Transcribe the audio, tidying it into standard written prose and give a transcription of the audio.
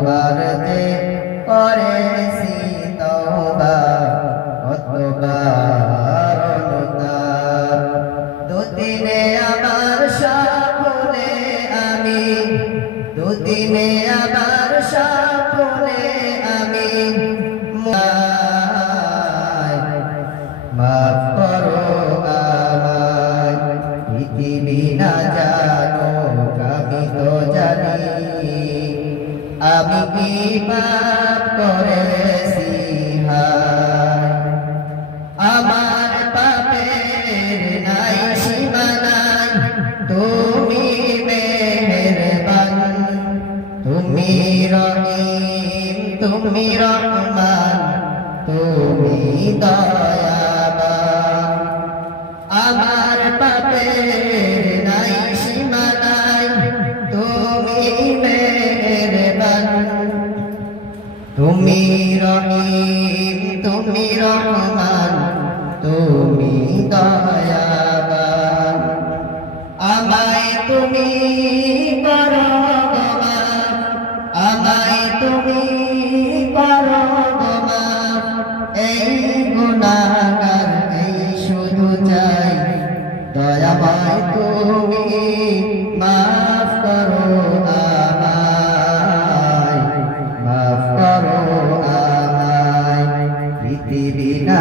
কতবার যে করেছি তওবা, কতবার অনুতাপ। দুদিনে আমার সব ভুলে আমি, দুদিনে আমার সব ভুলে আমি, মাফ করো আমায়। পৃথিবী না জানুক আমি তো জানি, আমি কি পাপ করেছি হায়। আমার পাপের নাই সীমানায়, তুমি মেহেরবান, তুমি রহিম, তুমি রহমান, তুমি দয়াবান। আমার পাপের নাই সীমানায়, তুমি মেহেরবান, তুমি রহিম, তুমি রহমান, তুমি দয়াবান। আমায় তুমি করো মাফ, আমায় তুমি করো মাফ। এই গুনাহগার এই শুধু চাই, দয়াময় তুমি মাফ করো আমায়, মাফ করো আমায়। পৃথিবী না